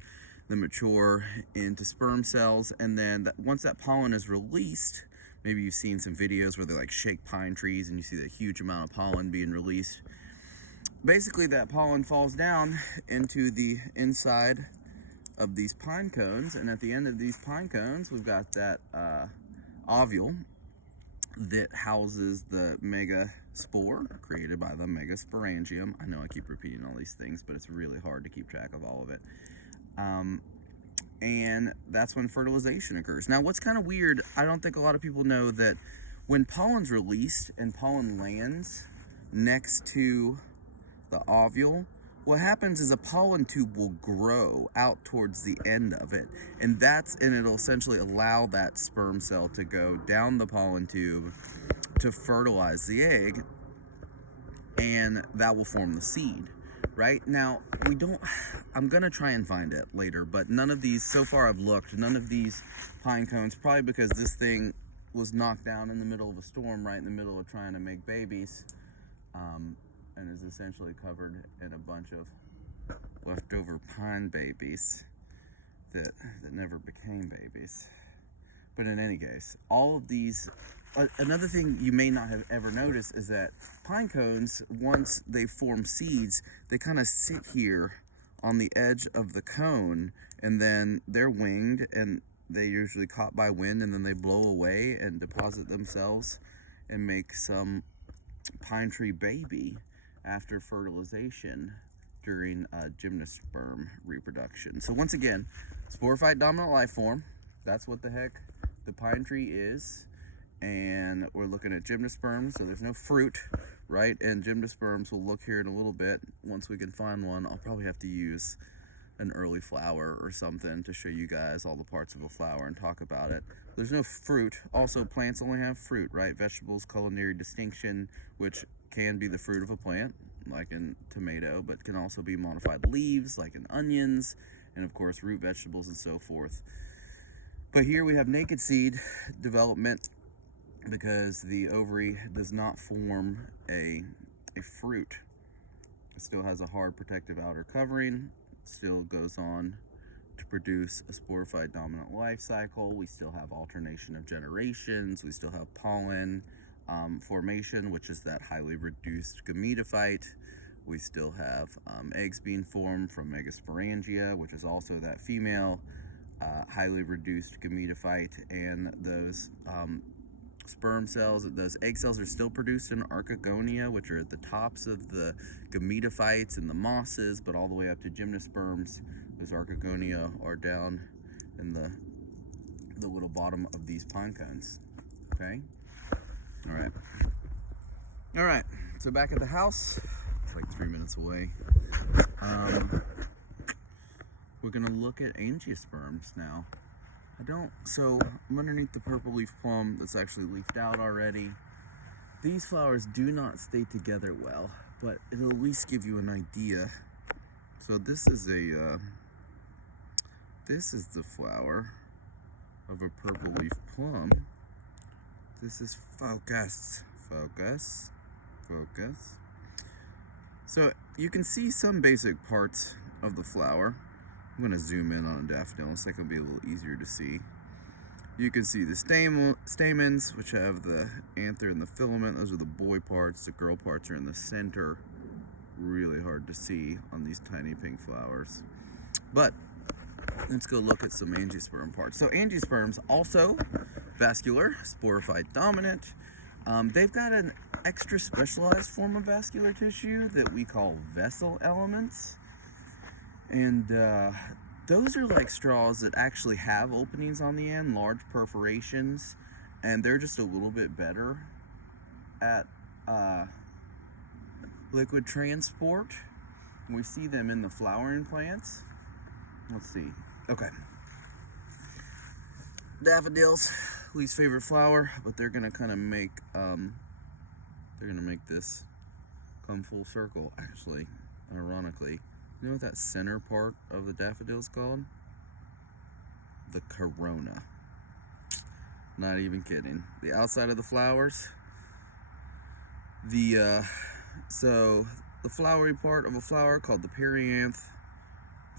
that mature into sperm cells, and then once that pollen is released, maybe you've seen some videos where they like shake pine trees and you see that huge amount of pollen being released. Basically, that pollen falls down into the inside of these pine cones, and at the end of these pine cones, we've got that ovule that houses the megaspore created by the megasporangium. I know I keep repeating all these things, but it's really hard to keep track of all of it. And that's when fertilization occurs. Now, what's kind of weird, I don't think a lot of people know that when pollen's released and pollen lands next to the ovule, what happens is a pollen tube will grow out towards the end of it, and it'll essentially allow that sperm cell to go down the pollen tube to fertilize the egg, and that will form the seed. Right now, I'm gonna try and find it later, but none of these, so far I've looked, none of these pine cones, probably because this thing was knocked down in the middle of a storm, right in the middle of trying to make babies, and is essentially covered in a bunch of leftover pine babies that never became babies. But in any case, all of these, another thing you may not have ever noticed is that pine cones, once they form seeds, they kind of sit here on the edge of the cone, and then they're winged, and they usually caught by wind, and then they blow away and deposit themselves and make some pine tree baby after fertilization during gymnosperm reproduction. So once again, Sporophyte dominant life form, that's what the heck the pine tree is. And we're looking at gymnosperms, so there's no fruit, right? And gymnosperms, we'll look here in a little bit. Once we can find one, I'll probably have to use an early flower or something to show you guys all the parts of a flower and talk about it. There's no fruit. Also, plants only have fruit, right? Vegetables, culinary distinction, which can be the fruit of a plant, like in tomato, but can also be modified leaves, like in onions, and of course root vegetables and so forth. But here we have naked seed development, because the ovary does not form a fruit. It still has a hard protective outer covering. It still goes on to produce a sporophyte dominant life cycle. We still have alternation of generations. We still have pollen formation, which is that highly reduced gametophyte. We still have eggs being formed from megasporangia, which is also that female highly reduced gametophyte, and those sperm cells, those egg cells are still produced in archegonia, which are at the tops of the gametophytes and the mosses, but all the way up to gymnosperms, those archegonia are down in the little bottom of these pine cones. Okay? All right, so back at the house, it's like 3 minutes away. We're gonna look at angiosperms now. So I'm underneath the purple leaf plum that's actually leafed out already. These flowers do not stay together well, but it'll at least give you an idea. So this is the flower of a purple leaf plum. This is focus. So you can see some basic parts of the flower. I'm going to zoom in on a daffodil so it can be a little easier to see. You can see the stamens, which have the anther and the filament. Those are the boy parts. The girl parts are in the center. Really hard to see on these tiny pink flowers. But let's go look at some angiosperm parts. So angiosperms, also vascular, sporophyte dominant. They've got an extra specialized form of vascular tissue that we call vessel elements. And those are like straws that actually have openings on the end, large perforations, and they're just a little bit better at liquid transport. We see them in the flowering plants. Let's see. Okay. Daffodils, least favorite flower, but they're gonna kind of make this come full circle. Actually, ironically. You know what that center part of the daffodil is called? The corona. Not even kidding. The outside of the flowers. So the flowery part of a flower called the perianth.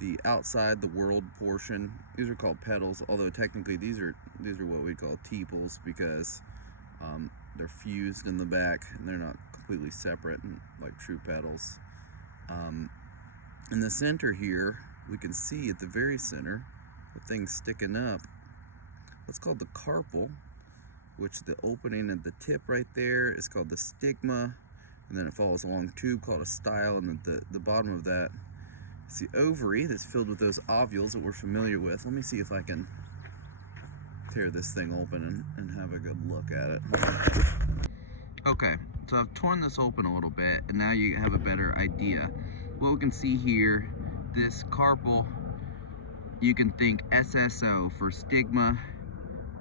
The outside, the whorled portion. These are called petals, although technically these are what we call tepals, because they're fused in the back and they're not completely separate like true petals. In the center here, we can see at the very center, the thing sticking up, what's called the carpel, which the opening at the tip right there is called the stigma, and then it follows a long tube called a style, and then the bottom of that is the ovary that's filled with those ovules that we're familiar with. Let me see if I can tear this thing open and have a good look at it. Okay, So I've torn this open a little bit, and now you have a better idea. What we can see here, this carpel, you can think SSO for stigma,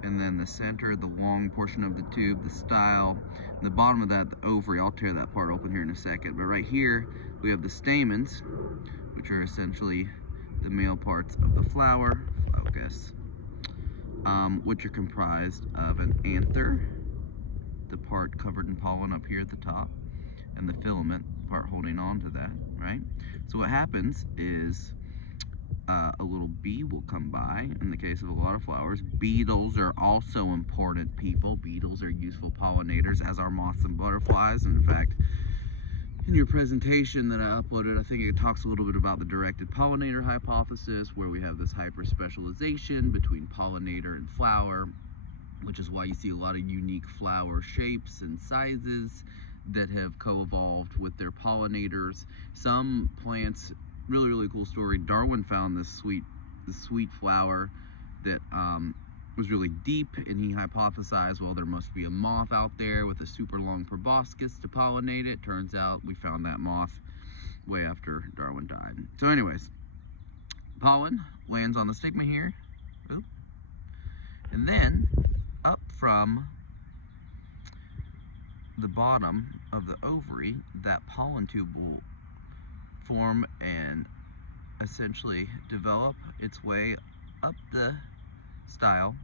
and then the center, the long portion of the tube, the style, and the bottom of that, the ovary. I'll tear that part open here in a second. But right here, we have the stamens, which are essentially the male parts of the flower, focus, which are comprised of an anther, the part covered in pollen up here at the top, and the filament, the part holding on to that, right? So what happens is a little bee will come by. In the case of a lot of flowers, beetles are also important people. Beetles are useful pollinators, as are moths and butterflies. And in fact, in your presentation that I uploaded, I think it talks a little bit about the directed pollinator hypothesis, where we have this hyperspecialization between pollinator and flower, which is why you see a lot of unique flower shapes and sizes that have co-evolved with their pollinators. Some plants, really cool story, Darwin found this sweet flower that was really deep, and he hypothesized, well, there must be a moth out there with a super long proboscis to pollinate it. Turns out we found that moth way after Darwin died. So anyways, pollen lands on the stigma here. Oop. And then up from the bottom of the ovary, that pollen tube will form and essentially develop its way up the style,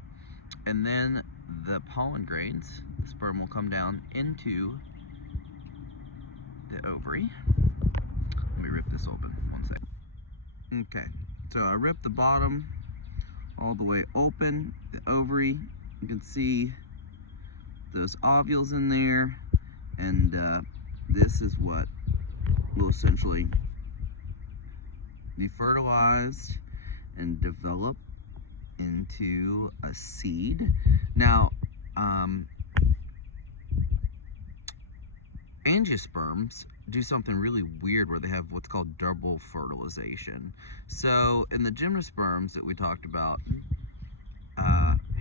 and then the pollen grains, the sperm, will come down into the ovary. Let me rip this open, one second. Okay, so I ripped the bottom all the way open, the ovary. You can see those ovules in there, and this is what will essentially be fertilized and develop into a seed. Now, Angiosperms do something really weird where they have what's called double fertilization. So in the gymnosperms that we talked about,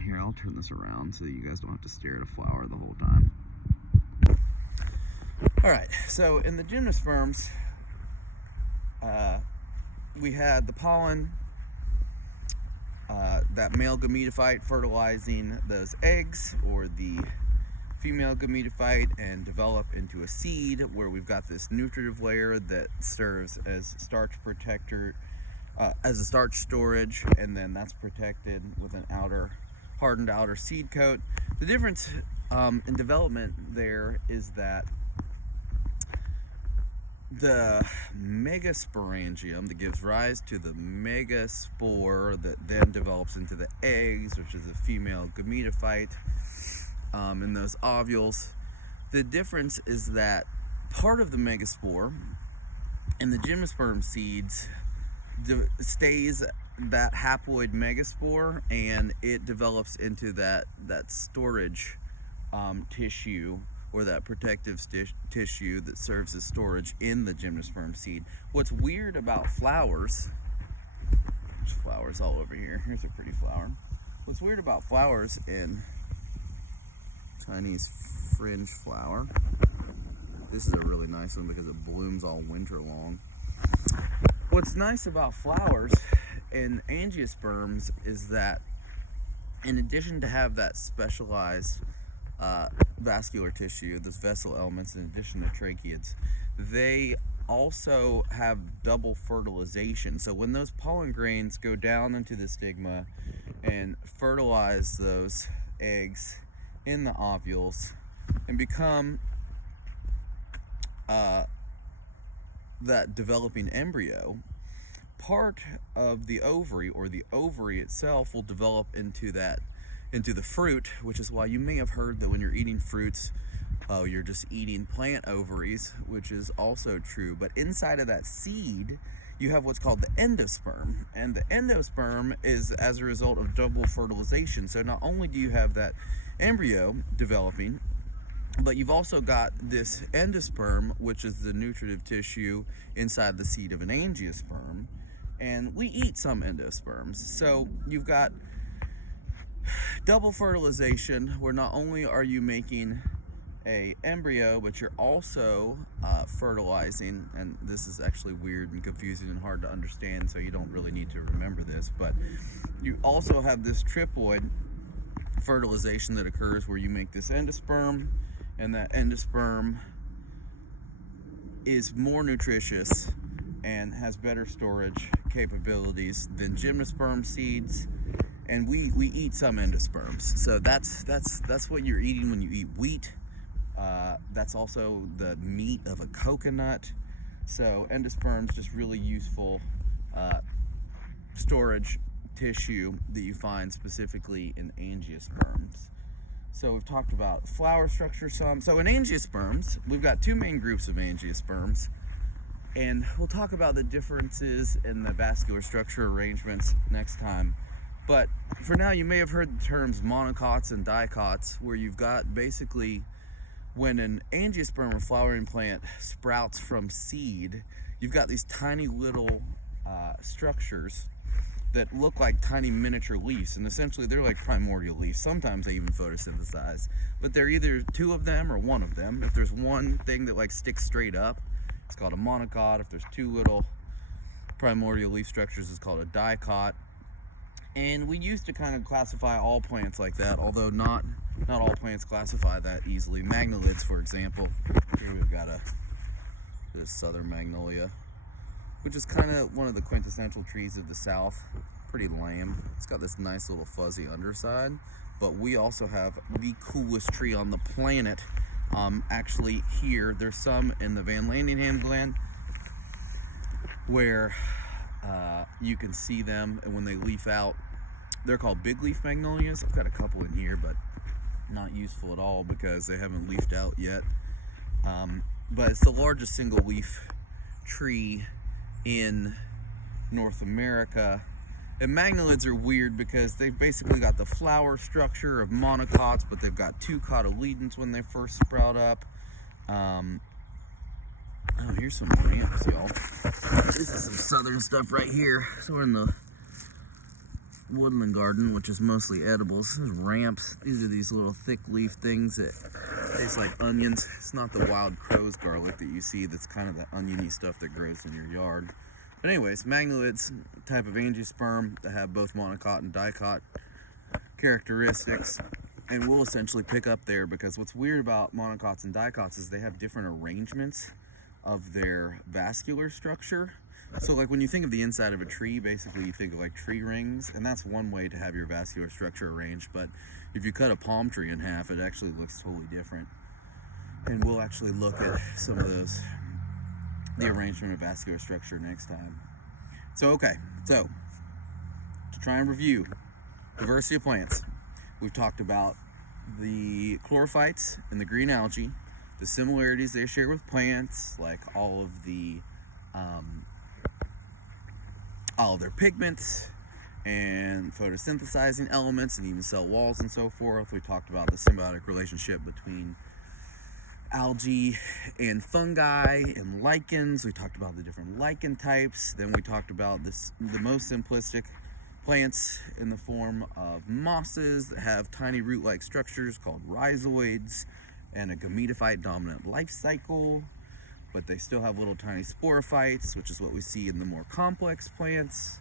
here, I'll turn this around so that you guys don't have to stare at a flower the whole time. All right, so in the gymnosperms, we had the pollen, that male gametophyte fertilizing those eggs, or the female gametophyte, and develop into a seed where we've got this nutritive layer that serves as starch protector, as a starch storage, and then that's protected with an hardened outer seed coat. The difference in development there is that the megasporangium that gives rise to the megaspore that then develops into the eggs, which is a female gametophyte, in those ovules. The difference is that part of the megaspore in the gymnosperm seeds stays that haploid megaspore, and it develops into that storage tissue, or that protective tissue that serves as storage in the gymnosperm seed. What's weird about flowers, there's flowers all over here, here's a pretty flower. What's weird about flowers in Chinese fringe flower, this is a really nice one because it blooms all winter long. What's nice about flowers in angiosperms is that in addition to have that specialized vascular tissue, those vessel elements, in addition to tracheids, they also have double fertilization. So when those pollen grains go down into the stigma and fertilize those eggs in the ovules and become that developing embryo, part of the ovary, or the ovary itself, will develop into the fruit, which is why you may have heard that when you're eating fruits, you're just eating plant ovaries, which is also true. But inside of that seed, you have what's called the endosperm, and the endosperm is as a result of double fertilization. So not only do you have that embryo developing, but you've also got this endosperm, which is the nutritive tissue inside the seed of an angiosperm, and we eat some endosperms. So you've got double fertilization, where not only are you making a embryo, but you're also fertilizing, and this is actually weird and confusing and hard to understand, so you don't really need to remember this, but you also have this triploid fertilization that occurs where you make this endosperm, and that endosperm is more nutritious and has better storage capabilities than gymnosperm seeds. And we eat some endosperms, so that's what you're eating when you eat wheat. That's also the meat of a coconut. So endosperms, just really useful storage tissue that you find specifically in angiosperms. So we've talked about flower structure some. So in angiosperms, we've got two main groups of angiosperms, and we'll talk about the differences in the vascular structure arrangements next time. But for now, you may have heard the terms monocots and dicots, where you've got basically when an angiosperm or flowering plant sprouts from seed, you've got these tiny little structures that look like tiny miniature leaves, and essentially they're like primordial leaves. Sometimes they even photosynthesize, but they're either two of them or one of them. If there's one thing that like sticks straight up, it's called a monocot. If there's two little primordial leaf structures, it's called a dicot. And we used to kind of classify all plants like that, although not all plants classify that easily. Magnolids, for example. Here we've got this southern magnolia, which is kind of one of the quintessential trees of the South. Pretty lame. It's got this nice little fuzzy underside. But we also have the coolest tree on the planet. Actually here, there's some in the Van Landingham Glen where you can see them, and when they leaf out, they're called big leaf magnolias. I've got a couple in here, but not useful at all because they haven't leafed out yet. But it's the largest single leaf tree in North America. And magnolids are weird because they've basically got the flower structure of monocots, but they've got two cotyledons when they first sprout up. Oh, here's some ramps, y'all. This is some southern stuff right here. So we're in the Woodland Garden, which is mostly edibles. There's ramps. These are these little thick leaf things that taste like onions. It's not the wild crow's garlic that you see that's kind of the oniony stuff that grows in your yard. But anyways, magnolids, type of angiosperm that have both monocot and dicot characteristics. And we'll essentially pick up there because what's weird about monocots and dicots is they have different arrangements of their vascular structure. So like when you think of the inside of a tree, basically you think of like tree rings, and that's one way to have your vascular structure arranged. But if you cut a palm tree in half, it actually looks totally different. And we'll actually look at some of those, the arrangement of vascular structure next time. So okay, so to try and review diversity of plants, we've talked about the chlorophytes and the green algae, the similarities they share with plants, like all of their pigments and photosynthesizing elements and even cell walls and so forth. We talked about the symbiotic relationship between algae and fungi and lichens. We talked about the different lichen types. Then we talked about the most simplistic plants in the form of mosses that have tiny root-like structures called rhizoids and a Gametophyte Dominant life cycle, but they still have little tiny sporophytes, which is what we see in the more complex plants.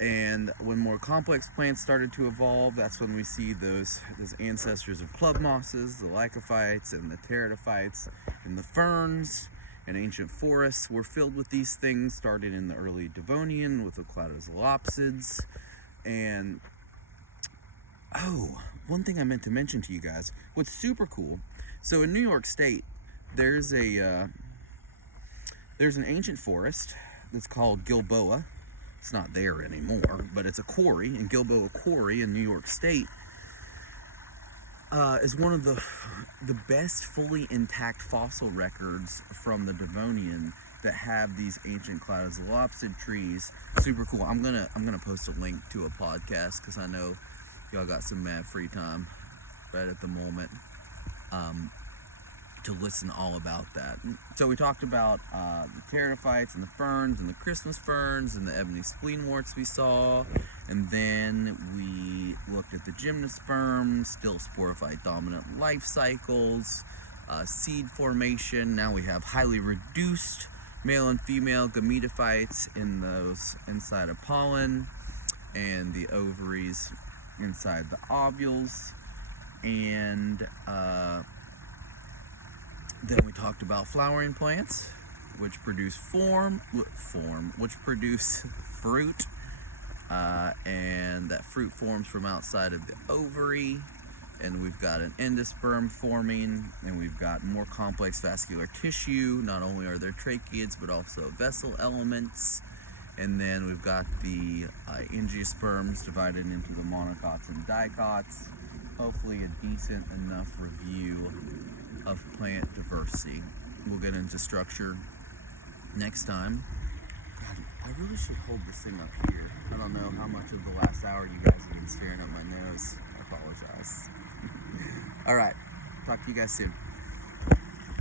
And when more complex plants started to evolve, that's when we see those ancestors of club mosses, the Lycophytes and the pteridophytes, and the ferns. And ancient forests were filled with these things, starting in the early Devonian with the Cladozolopsids. And one thing I meant to mention to you guys, what's super cool, so in New York State, there's an ancient forest that's called Gilboa. It's not there anymore, but it's a quarry, and Gilboa Quarry in New York State is one of the best fully intact fossil records from the Devonian that have these ancient Cladozolopsid trees. Super cool. I'm gonna post a link to a podcast because I know y'all got some mad free time right at the moment to listen all about that. So we talked about the pteridophytes and the ferns and the Christmas ferns and the ebony spleenworts we saw. And then we looked at the Gymnosperms, still Sporophyte dominant life cycles, seed formation. Now we have highly reduced male and female gametophytes in those inside of pollen, and the ovaries inside the ovules. And then we talked about flowering plants, which produce which produce fruit, and that fruit forms from outside of the ovary. And we've got an endosperm forming, and we've got more complex vascular tissue. Not only are there tracheids, but also vessel elements. And then we've got the Angiosperms divided into the Monocots and Dicots. Hopefully a decent enough review of plant diversity. We'll get into structure next time. God, I really should hold this thing up here. I don't know how much of the last hour you guys have been staring at my nose. I apologize. All right, talk to you guys soon.